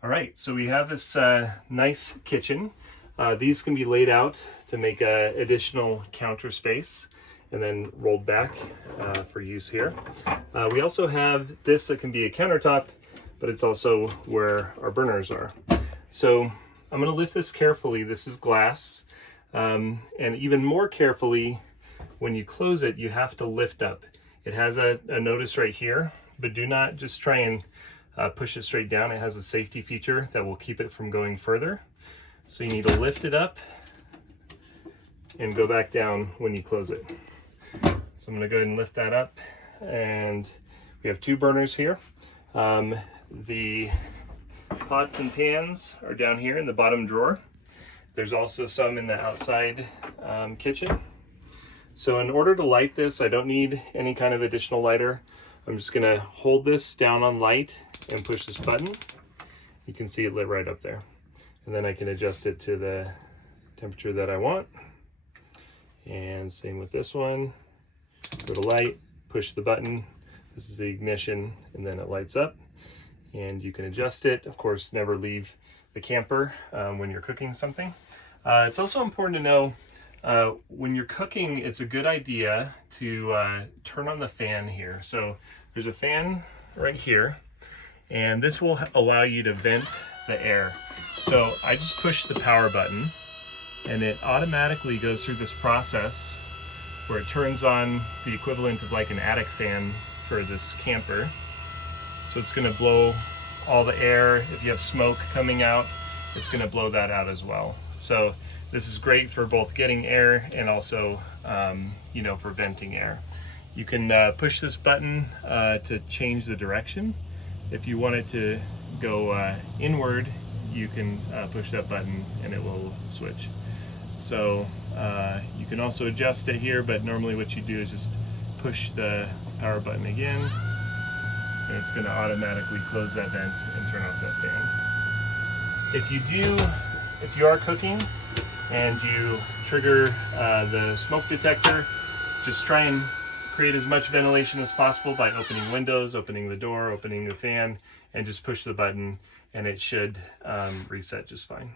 All right, so we have this nice kitchen. These can be laid out to make additional counter space and then rolled back for use here. We also have this that can be a countertop, but it's also where our burners are. So I'm gonna lift this carefully. This is glass. And even more carefully, when you close it, you have to lift up. It has a notice right here, but do not just try and push it straight down. It has a safety feature that will keep it from going further. So you need to lift it up and go back down when you close it. So I'm gonna go ahead and lift that up, and we have two burners here. The pots and pans are down here in the bottom drawer. There's also some in the outside kitchen. So in order to light this, I don't need any kind of additional lighter. I'm just gonna hold this down on light and push this button. You can see it lit right up there. And then I can adjust it to the temperature that I want. And same with this one. Go to light, push the button. This is the ignition, and then it lights up. And you can adjust it. Of course, never leave the camper when you're cooking something. It's also important to know when you're cooking, it's a good idea to turn on the fan here. So there's a fan right here, and this will allow you to vent the air. So I just push the power button, and it automatically goes through this process where it turns on the equivalent of like an attic fan for this camper. So it's gonna blow all the air. If you have smoke coming out, it's gonna blow that out as well. So this is great for both getting air and also, for venting air. You can push this button to change the direction. If you want it to go inward, you can push that button and it will switch. So you can also adjust it here, but normally what you do is just push the power button again, and it's going to automatically close that vent and turn off that fan. If you are cooking and you trigger the smoke detector, just try and create as much ventilation as possible by opening windows, opening the door, opening the fan, and just push the button, and it should reset just fine.